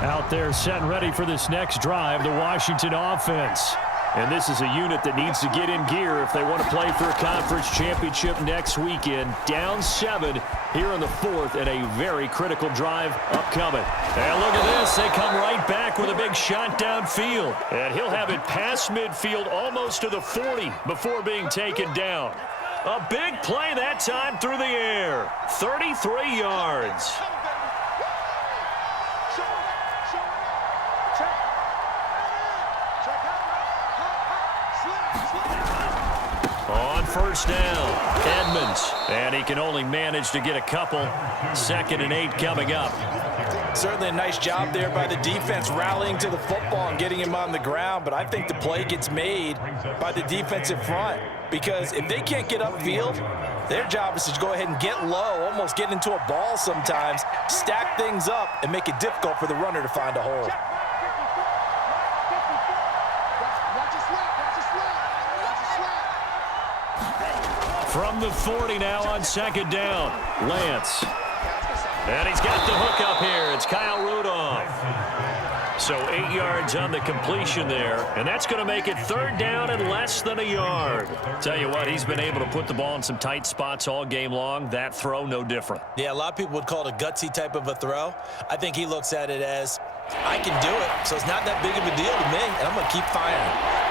Out there set and ready for this next drive, the Washington offense. And this is a unit that needs to get in gear if they want to play for a conference championship next weekend. Down 7 here in the 4th and a very critical drive upcoming. And look at this. They come right back with a big shot downfield. And he'll have it past midfield almost to the 40 before being taken down. A big play that time through the air. 33 yards. On first down, Edmonds. And he can only manage to get a couple. 2nd and 8 coming up. Certainly a nice job there by the defense rallying to the football and getting him on the ground. But I think the play gets made by the defensive front. Because if they can't get upfield, their job is to go ahead and get low, almost get into a ball sometimes, stack things up, and make it difficult for the runner to find a hole. From the 40 now on 2nd down, Lance. And he's got the hook up here. It's Kyle Rudolph. So 8 yards on the completion there. And that's going to make it 3rd down and less than a yard. Tell you what, he's been able to put the ball in some tight spots all game long. That throw, no different. Yeah, a lot of people would call it a gutsy type of a throw. I think he looks at it as, I can do it, so it's not that big of a deal to me, and I'm going to keep firing.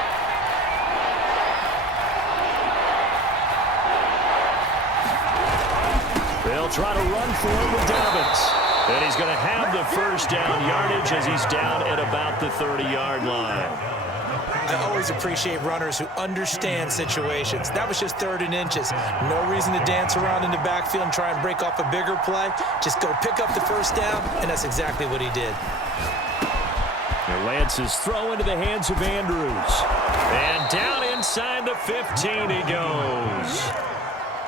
They'll try to run for it with Dobbins. And he's going to have the first down yardage as he's down at about the 30-yard line. I always appreciate runners who understand situations. That was just 3rd and inches. No reason to dance around in the backfield and try and break off a bigger play. Just go pick up the first down, and that's exactly what he did. And Lance's throw into the hands of Andrews. And down inside the 15 he goes.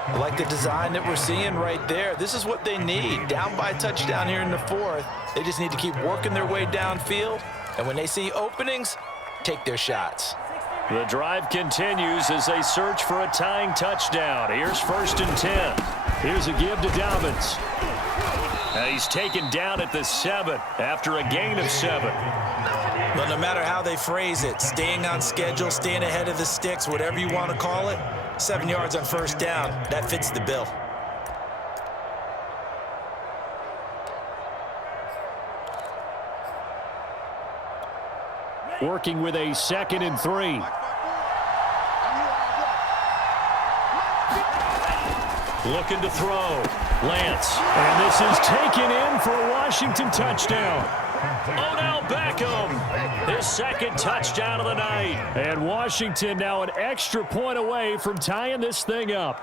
I like the design that we're seeing right there. This is what they need. Down by a touchdown here in the 4th. They just need to keep working their way downfield. And when they see openings, take their shots. The drive continues as they search for a tying touchdown. Here's 1st and 10. Here's a give to Dobbins. He's taken down at the 7 after a gain of 7. But no matter how they phrase it, staying on schedule, staying ahead of the sticks, whatever you want to call it, 7 yards on first down, that fits the bill. Working with a 2nd and 3. Looking to throw. Lance. And this is taken in for a Washington touchdown. Odell Beckham, his 2nd touchdown of the night. And Washington now an extra point away from tying this thing up.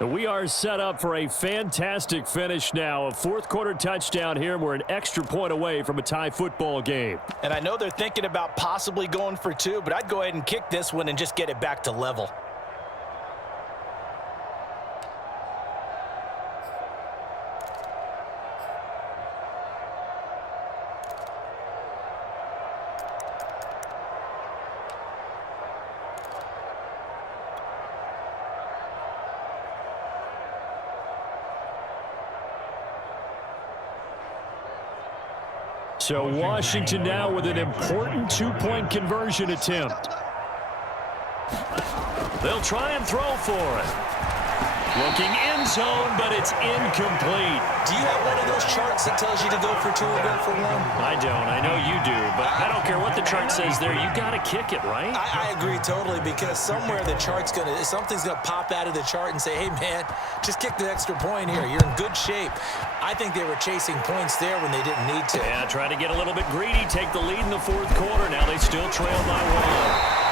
We are set up for a fantastic finish now. A 4th quarter touchdown here. We're an extra point away from a tie football game. And I know they're thinking about possibly going for 2, but I'd go ahead and kick this one and just get it back to level. So Washington now with an important 2-point conversion attempt. They'll try and throw for it. Looking end zone, but it's incomplete. Do you have one of those charts that tells you to go for 2 or go for 1? I don't. I know you do, but I don't care what the chart says there. You got to kick it, right? I agree totally, because somewhere the chart's something's gonna pop out of the chart and say, hey man, just kick the extra point here. You're in good shape. I think they were chasing points there when they didn't need to. Yeah, trying to get a little bit greedy, take the lead in the 4th quarter. Now they still trail by 1.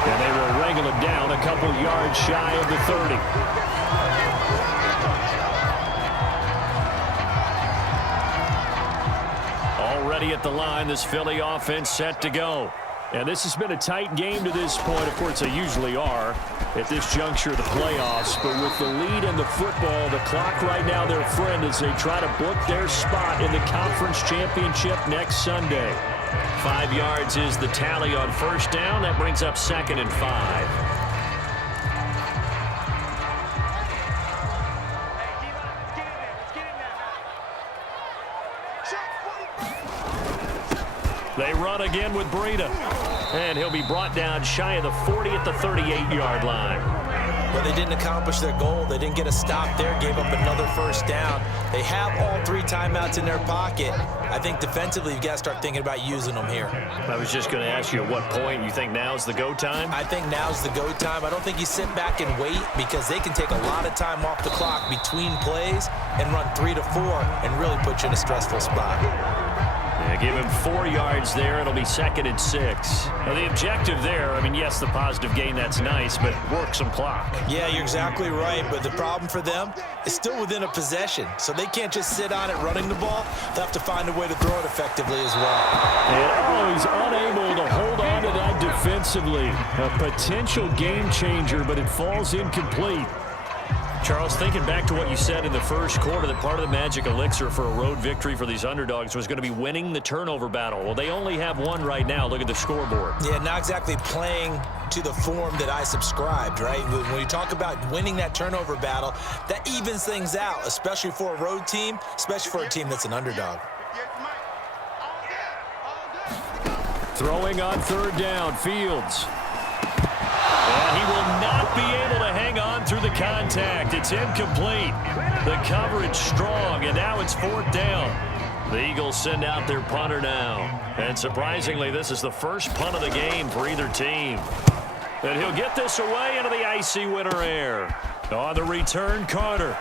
And they will wrangle it down a couple yards shy of the 30. Already at the line, this Philly offense set to go. And this has been a tight game to this point. Of course, they usually are at this juncture of the playoffs. But with the lead in the football, the clock right now their friend as they try to book their spot in the conference championship next Sunday. 5 yards is the tally on first down. That brings up 2nd and 5. They run again with Breida. And he'll be brought down shy of the 40 at the 38-yard line. But they didn't accomplish their goal. They didn't get a stop there, gave up another first down. They have all 3 timeouts in their pocket. I think defensively you've got to start thinking about using them here. I was just going to ask you at what point you think now's the go time? I think now's the go time. I don't think you sit back and wait because they can take a lot of time off the clock between plays and run 3 to 4 and really put you in a stressful spot. Yeah, give him 4 yards there. It'll be 2nd and 6. Now, the objective there, I mean, yes, the positive gain, that's nice, but work some clock. Yeah, you're exactly right, but the problem for them is still within a possession, so they can't just sit on it running the ball. They'll have to find a way to throw it effectively as well. And he's unable to hold on to that defensively. A potential game changer, but it falls incomplete. Charles, thinking back to what you said in the first quarter, that part of the magic elixir for a road victory for these underdogs was going to be winning the turnover battle. Well, they only have one right now. Look at the scoreboard. Yeah, not exactly playing to the form that I subscribed, right? When you talk about winning that turnover battle, that evens things out, especially for a road team, especially for a team that's an underdog. Throwing on 3rd down, Fields. And he will not be able to hang on through the contact. It's incomplete. The coverage strong, and now it's 4th down. The Eagles send out their punter now. And surprisingly, this is the first punt of the game for either team. And he'll get this away into the icy winter air. On the return, Carter.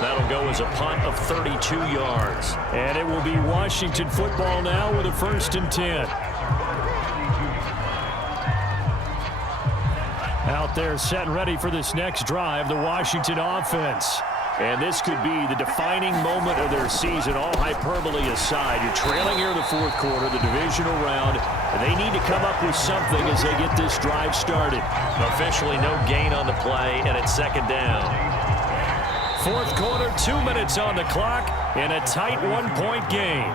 That'll go as a punt of 32 yards. And it will be Washington football now with a 1st and 10. Out there set and ready for this next drive, the Washington offense. And this could be the defining moment of their season, all hyperbole aside. You're trailing here in the 4th quarter, the divisional round. And they need to come up with something as they get this drive started. Officially no gain on the play, and it's 2nd down. 4th quarter, 2 minutes on the clock in a tight 1-point game.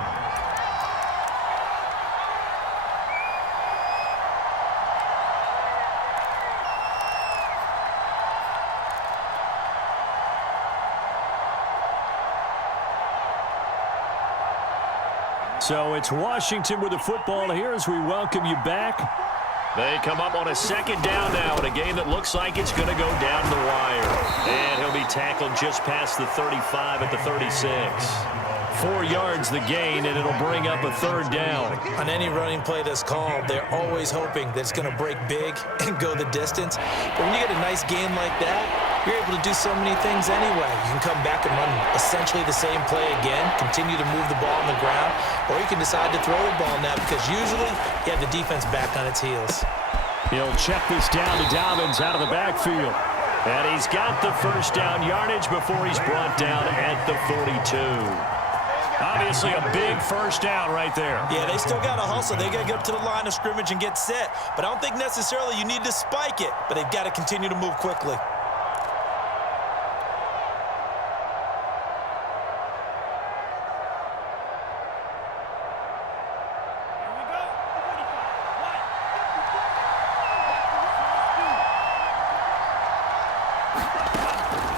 So it's Washington with the football here as we welcome you back. They come up on a 2nd down now in a game that looks like it's going to go down the wire. And he'll be tackled just past the 35 at the 36. 4 yards the gain, and it'll bring up a 3rd down. On any running play that's called, they're always hoping that it's going to break big and go the distance. But when you get a nice game like that, you're able to do so many things anyway. You can come back and run essentially the same play again, continue to move the ball on the ground, or you can decide to throw the ball now because usually you have the defense back on its heels. He'll check this down to Dobbins out of the backfield. And he's got the 1st down yardage before he's brought down at the 42. Obviously a big 1st down right there. Yeah, they still got to hustle. They got to get up to the line of scrimmage and get set. But I don't think necessarily you need to spike it, but they've got to continue to move quickly.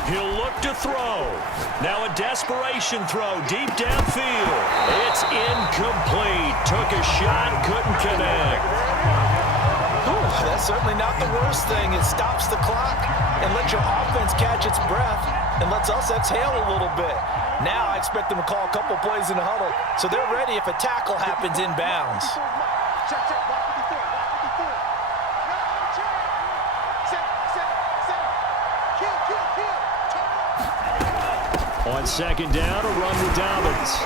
He'll look to throw. Now a desperation throw deep downfield. It's incomplete. Took a shot, couldn't connect. Ooh, that's certainly not the worst thing. It stops the clock and lets your offense catch its breath and lets us exhale a little bit. Now I expect them to call a couple plays in the huddle so they're ready if a tackle happens inbounds. On 2nd down, a run with Dobbins.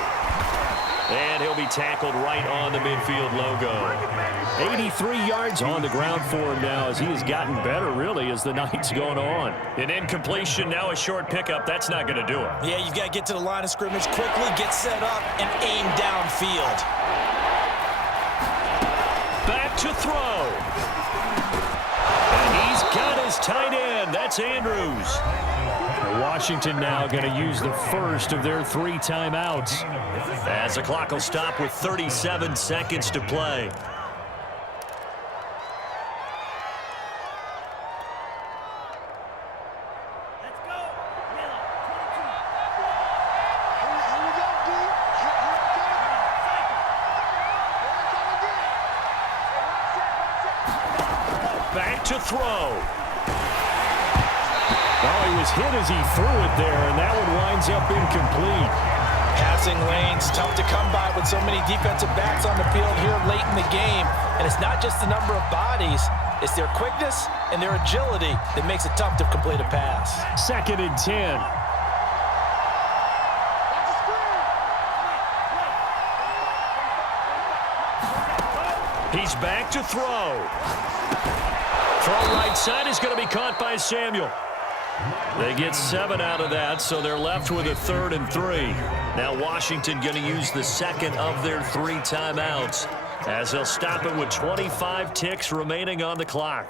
And he'll be tackled right on the midfield logo. 83 yards on the ground for him now as he has gotten better, really, as the night's going on. An incompletion, now a short pickup. That's not going to do it. Yeah, you've got to get to the line of scrimmage quickly, get set up, and aim downfield. Back to throw. And he's got his tight end. That's Andrews. Washington now going to use the first of their 3 timeouts as the clock will stop with 37 seconds to play. throw. Oh, he was hit as he threw it there, and that one winds up incomplete. Passing lanes, tough to come by with so many defensive backs on the field here late in the game. And it's not just the number of bodies, it's their quickness and their agility that makes it tough to complete a pass. 2nd and 10. He's back to throw. Throw right side is going to be caught by Samuel. They get 7 out of that, so they're left with a 3rd and 3. Now Washington going to use the second of their 3 timeouts as they'll stop it with 25 ticks remaining on the clock.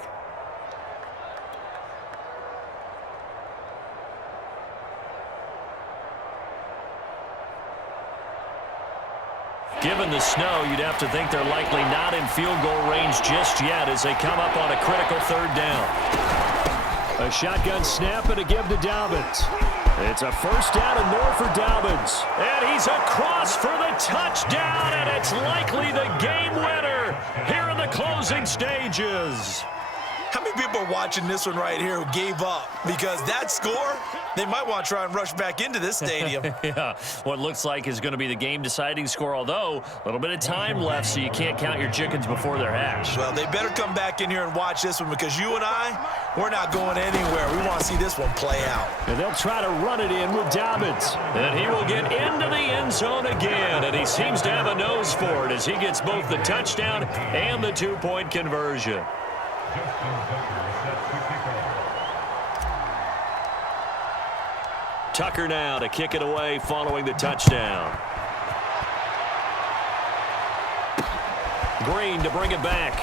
Given the snow, you'd have to think they're likely not in field goal range just yet as they come up on a critical 3rd down. A shotgun snap and a give to Dobbins. It's a 1st down and more for Dobbins. And he's across for the touchdown, and it's likely the game winner here in the closing stages. How many people are watching this one right here who gave up? Because that score, they might want to try and rush back into this stadium. Yeah, what looks like is going to be the game-deciding score, although a little bit of time left, so you can't count your chickens before they're hatched. Well, they better come back in here and watch this one because you and I, we're not going anywhere. We want to see this one play out. And they'll try to run it in with Dobbins. And he will get into the end zone again, and he seems to have a nose for it as he gets both the touchdown and the 2-point conversion. Tucker now to kick it away following the touchdown. Green to bring it back.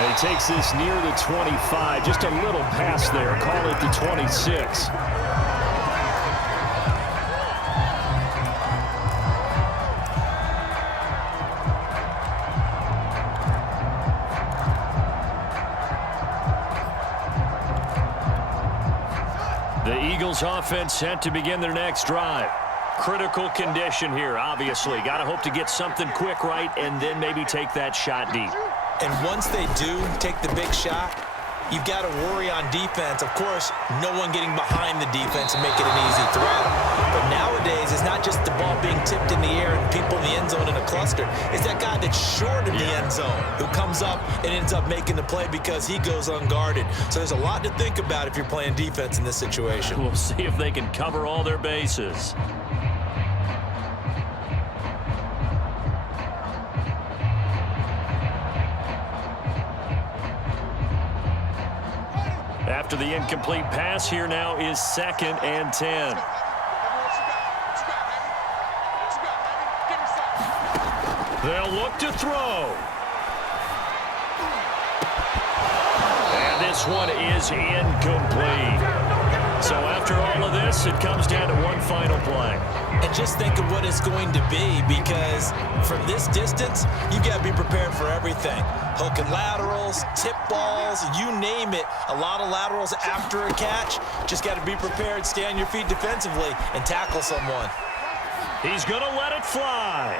And he takes this near the 25. Just a little pass there. Call it the 26. The Eagles offense set to begin their next drive. Critical condition here, obviously. Got to hope to get something quick right and then maybe take that shot deep. And once they do take the big shot, you've got to worry on defense. Of course, no one getting behind the defense and making it an easy throw. But nowadays, it's not just the ball being tipped in the air and people in the end zone in a cluster. It's that guy that's short of the end zone who comes up and ends up making the play because he goes unguarded. So there's a lot to think about if you're playing defense in this situation. We'll see if they can cover all their bases. After the incomplete pass, here now is 2nd and 10. They'll look to throw. And this one is incomplete. So after all of this, it comes down to one final play. And just think of what it's going to be, because from this distance, you've got to be prepared for everything. Hook and laterals, tip balls, you name it. A lot of laterals after a catch. Just got to be prepared, stay on your feet defensively, and tackle someone. He's going to let it fly.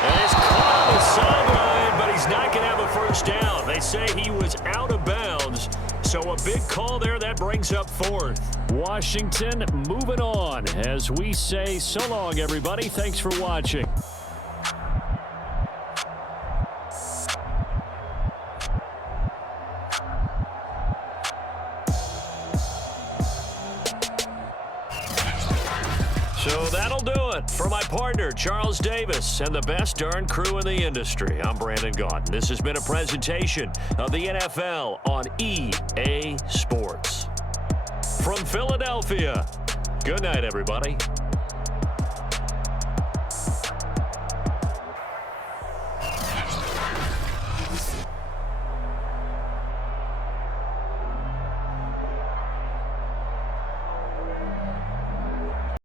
And he's caught on the sideline, but he's not going to have a 1st down. They say he was out of bounds. So a big call there that brings up 4th. Washington moving on as we say so long, everybody. Thanks for watching. So that'll do it for my partner, Charles Davis, and the best darn crew in the industry. I'm Brandon Gaudin. This has been a presentation of the NFL on EA Sports. From Philadelphia, good night, everybody.